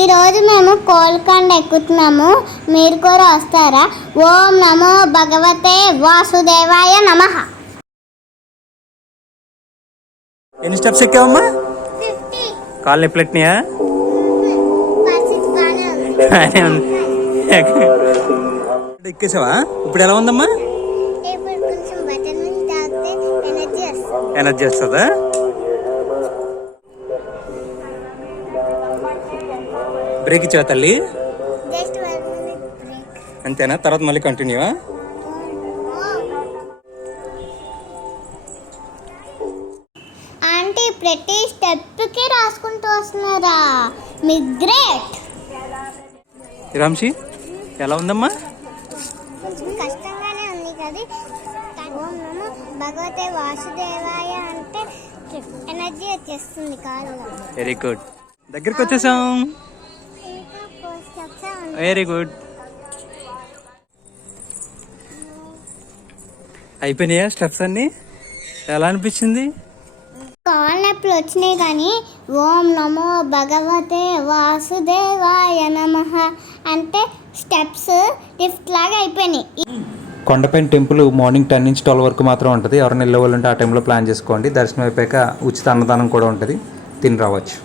ఈరోజు మేము కోల్కండ ఎక్కుతున్నాము. మీరు కూడా వస్తారా? ఓం నమో భగవతే వాసుదేవాయ నమ. ఎన్ని స్టెప్స్ ఎక్కావమ్మా? కాళ్ళు ఎప్పులెట్టినాయా ఎక్కేసావా? ఇప్పుడు ఎలా ఉందమ్మా? ఎనర్జీ వస్తుంది? బ్రేక్ ఇచ్చావా తల్లి? అంతేనా? తర్వాత మళ్ళీ కంటిన్యూవా? ఆంటీ ప్రతి స్టెప్కి రాసుకుంటూ వస్తున్నారా? మీ గ్రేట్. రామ్షి ఎలా ఉందమ్మా? కష్టంగానే ఉంది కదా. ఓం నమో భగవతే వాసుదేవాయ అంటే ఎనర్జీ వచ్చేస్తుంది కాళ్ళలో. వెరీ గుడ్ దగ్గరికి వచ్చేసాం. Very good. అయిపోయినాయా స్టెప్స్ అన్నీ? ఎలా అనిపించింది? కాళ్ళ నొప్పులు వచ్చినాయి కానీ ఓం నమో భగవతే వాసుదేవాయ నమ అంటే స్టెప్స్ లిఫ్ట్ లాగా అయిపోయినాయి. కొండపైన టెంపుల్ మార్నింగ్ టెన్ నుంచి ట్వెల్వ్ వరకు మాత్రం ఉంటుంది. ఎవరైనా వెళ్ళే వాళ్ళు ఉంటే ఆ టైంలో ప్లాన్ చేసుకోండి. దర్శనం అయిపోయాక ఉచిత అన్నదానం కూడా ఉంటుంది. తిని రావచ్చు.